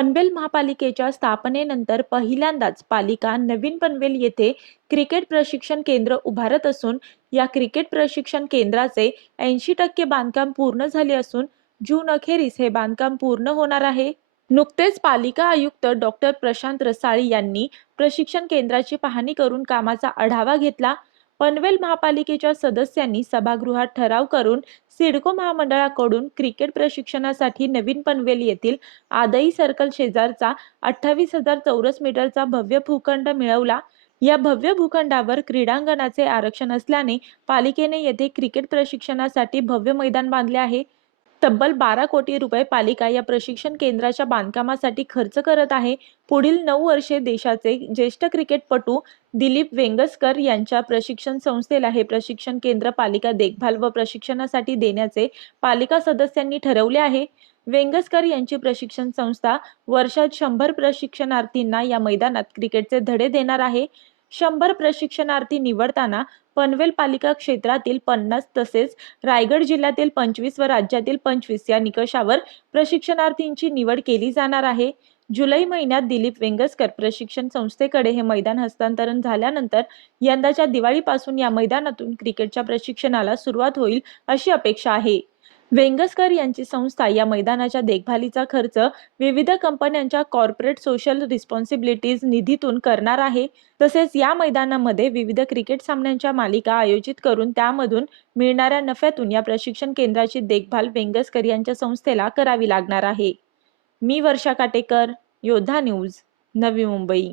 पनवेल महापालिकेच्या स्थापनेनंतर पहिल्यांदाच पालिका नवीन पनवेल येथे क्रिकेट प्रशिक्षण केंद्र उभारत असून या क्रिकेट प्रशिक्षण केंद्राचे ऐंशी टक्के बांधकाम पूर्ण झाले असून जून अखेरीस हे बांधकाम पूर्ण होणार आहे. नुकतेच पालिका आयुक्त डॉक्टर प्रशांत रसाळी यांनी प्रशिक्षण केंद्राची पाहणी करून कामाचा आढावा घेतला. पनवेल महापालिकेच्या सदस्यांनी सभागृहात ठराव करून सिडको महामंडळाकडून क्रिकेट प्रशिक्षणासाठी नवीन पनवेल येथील आदई सर्कल शेजारचा अठ्ठावीस हजार चौरस मीटरचा भव्य भूखंड मिळवला. या भव्य भूखंडावर क्रीडांगणाचे आरक्षण असल्याने पालिकेने येथे क्रिकेट प्रशिक्षणासाठी भव्य मैदान बांधले आहे. तब्बल बारा कोटी रुपये पालिका या प्रशिक्षण केंद्राच्या बांधकामासाठी खर्च करत आहे. पुढील नऊ वर्षे देशाचे ज्येष्ठ क्रिकेटपटू दिलीप वेंगसकर यांच्या प्रशिक्षण संस्थेला हे प्रशिक्षण केंद्र पालिका देखभाल व प्रशिक्षणासाठी देण्याचे पालिका सदस्यांनी ठरवले आहे. वेंगसकर यांची प्रशिक्षण संस्था वर्षात शंभर प्रशिक्षणार्थींना या मैदानात क्रिकेटचे धडे देणार आहे. शंभर प्रशिक्षणार्थी निवडताना पनवेल पालिका क्षेत्रातील पन्नास तसेच रायगड जिल्ह्यातील पंचवीस व राज्यातील पंचवीस या निकषावर प्रशिक्षणार्थींची निवड केली जाणार आहे. जुलै महिन्यात दिलीप वेंगसकर प्रशिक्षण संस्थेकडे हे मैदान हस्तांतरण झाल्यानंतर यंदाच्या दिवाळीपासून या मैदानातून क्रिकेटच्या प्रशिक्षणाला सुरुवात होईल अशी अपेक्षा आहे. वेंगसकर यांची संस्था या मैदानाच्या देखभालीचा खर्च विविध कंपन्यांच्या कॉर्पोरेट सोशल रिस्पॉन्सिबिलिटीज निधीतून करणार आहे. तसेच या मैदानामध्ये विविध क्रिकेट सामन्यांच्या मालिका आयोजित करून त्यामधून मिळणाऱ्या नफ्यातून या प्रशिक्षण केंद्राची देखभाल वेंगसकर यांच्या संस्थेला करावी लागणार आहे. मी वर्षा काटेकर योद्धा न्यूज नवी मुंबई.